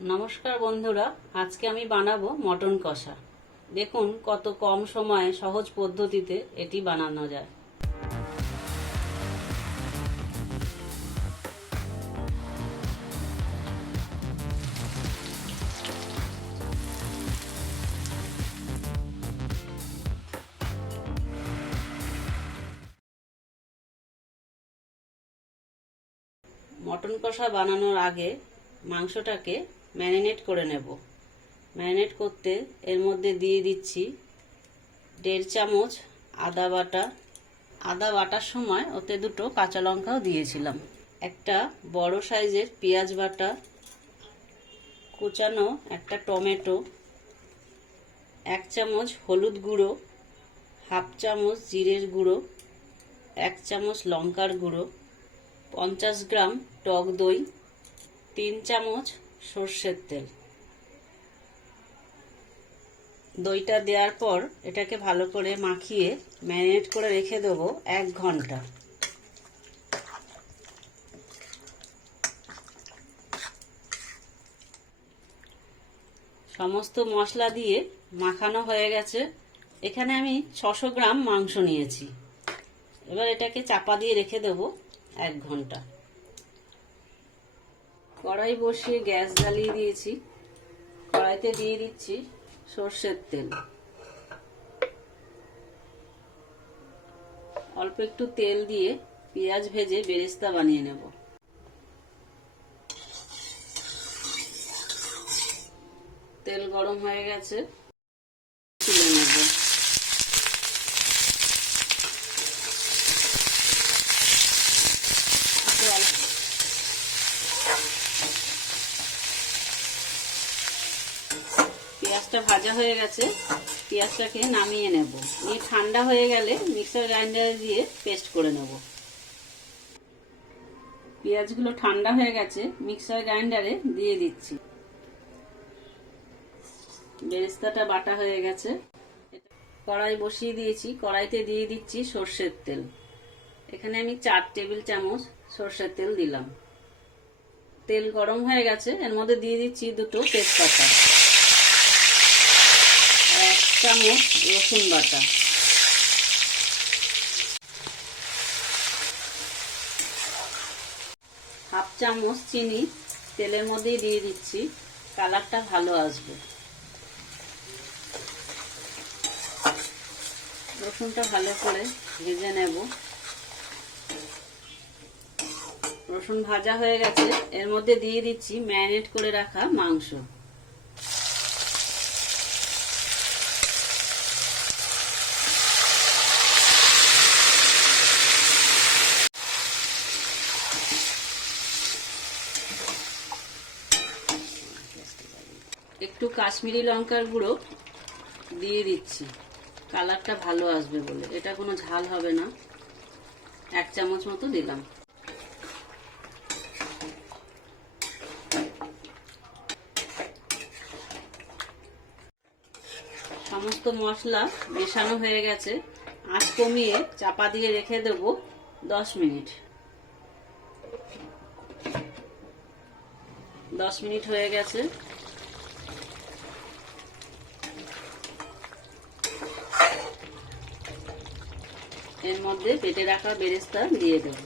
নমস্কার বন্ধুরা, আজকে আমি বানাবো মটন কষা। দেখুন কত কম সময়ে সহজ পদ্ধতিতে এটি বানানো যায়। মটন কষা বানানোর আগে মাংসটাকে ম্যারিনেট করে নেব। ম্যারিনেট করতে এর মধ্যে দিয়ে দিচ্ছি 1.5 চামচ আদা বাটা। আদা বাটার সময় ওতে দুটো কাঁচা লঙ্কাও দিয়েছিলাম। একটা বড় সাইজের পেঁয়াজ বাটা, কুচানো একটা টমেটো, 1 চামচ হলুদ গুঁড়ো, 1/2 চামচ জিরের গুঁড়ো, 1 চামচ লঙ্কার গুঁড়ো, 50 গ্রাম টক দই, 3 চামচ সর্ষের তেল। দইটা দেওয়ার পর এটাকে ভালো করে মাখিয়ে ম্যারিনেট করে রেখে দেবো 1 ঘন্টা। সমস্ত মশলা দিয়ে মাখানো হয়ে গেছে। এখানে আমি 600 গ্রাম মাংস নিয়েছি। এবার এটাকে চাপা দিয়ে রেখে দেবো 1 ঘন্টা। কড়াই বসিয়ে গ্যাস জ্বালিয়ে দিয়েছি। কড়াইতে দিয়ে দিচ্ছি সর্ষের তেল। অল্প একটু তেল দিয়ে পেঁয়াজ ভেজে বেরেস্তা বানিয়ে নেব। তেল গরম হয়ে গেছে, তুলে নেব। পেঁয়াজটা ভাজা হয়ে গেছে, পেঁয়াজটাকে নামিয়ে নেব। নিয়ে ঠান্ডা হয়ে গেলে মিক্সার গ্রাইন্ডারে দিয়ে পেস্ট করে নেব। পেঁয়াজগুলো ঠান্ডা হয়ে গেছে, মিক্সার গ্রাইন্ডারে দিয়ে দিচ্ছি। বেরেস্তাটা বাটা হয়ে গেছে। কড়াই বসিয়ে দিয়েছি, কড়াইতে দিয়ে দিচ্ছি সর্ষের তেল। এখানে আমি 4 টেবিল চামচ সর্ষের তেল দিলাম। তেল গরম হয়ে গেছে, এর মধ্যে দিয়ে দিচ্ছি দুটো তেজপাতা, 1 চামচ রসুন বাটা, 1/2 চামচ চিনি তেলের মধ্যেই দিয়ে দিচ্ছি, কালারটা ভালো আসবে। রসুনটা ভালো করে ভেজে নেব। রসুন ভাজা হয়ে গেছে, এর মধ্যে দিয়ে দিচ্ছি ম্যারিনেট করে রাখা মাংস। একটু কাশ্মীরি লঙ্কার গুঁড়ো দিয়ে দিচ্ছি, কালারটা ভালো আসবে বলে। এটা কোনো ঝাল হবে না, 1 চামচ মতো দিলাম। সমস্ত মশলা মেশানো হয়ে গেছে। আঁচ কমিয়ে চাপা দিয়ে রেখে দেব 10 মিনিট। 10 মিনিট হয়ে গেছে। এর মধ্যে বেটে রাখা বেরেস্তা দিয়ে দেব।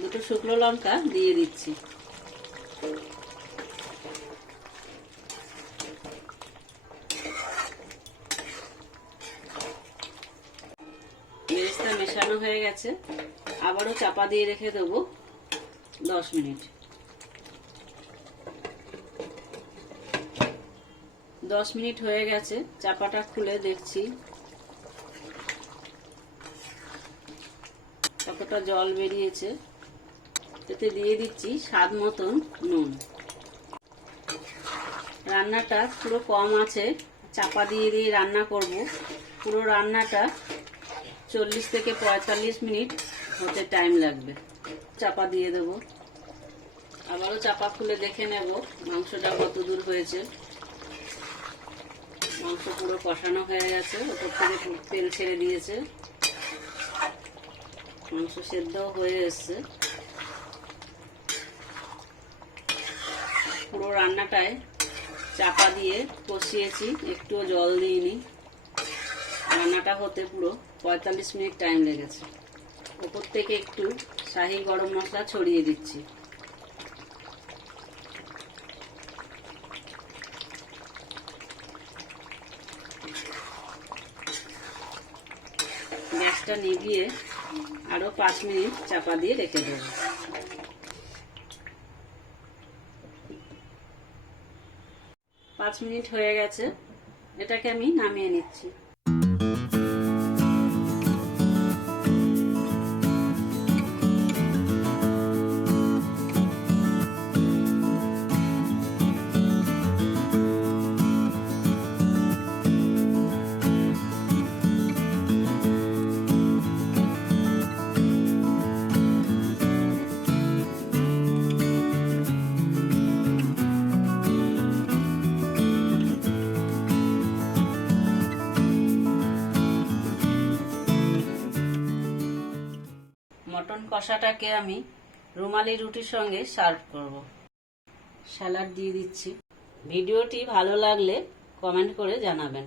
দুটো শুকনো লঙ্কা দিয়ে দিচ্ছি। বেরেস্তা মেশানো হয়ে গেছে, আবারও চাপা দিয়ে রেখে দেব 10 মিনিট। 10 মিনিট হয়ে গেছে, চাপাটা খুলে দেখছি কতটা জল বেরিয়েছে। এতে দিয়ে দিচ্ছি স্বাদ মতন নুন। রান্নাটা পুরো কম আছে, চাপা দিয়ে দিয়ে রান্না করব। পুরো রান্নাটা 40 থেকে 45 মিনিট হতে টাইম লাগবে। চাপা দিয়ে দেব। আবারও চাপা খুলে দেখে নেব মাংসটা কত দূর হয়েছে। মাংস পুরো কষানো হয়ে গেছে, ওপর থেকে তেল ছেড়ে দিয়েছে, মাংস সেদ্ধ হয়ে এসছে। পুরো রান্নাটায় চাপা দিয়ে কষিয়েছি, একটুও জল দিইনি। রান্নাটা হতে পুরো 45 মিনিট টাইম লেগেছে। ওপর থেকে একটু শাহি গরম মশলা ছড়িয়ে দিচ্ছি। গ্যাসটা নিভিয়ে আরো 5 মিনিট চাপা দিয়ে রেখে দেব। 5 মিনিট হয়ে গেছে, এটাকে আমি নামিয়ে নিচ্ছি। মটন কষাটাকে আমি রুমালি রুটির সঙ্গে সার্ভ করব। স্যালাড দিয়ে দিচ্ছি। ভিডিওটি ভালো লাগলে কমেন্ট করে জানাবেন।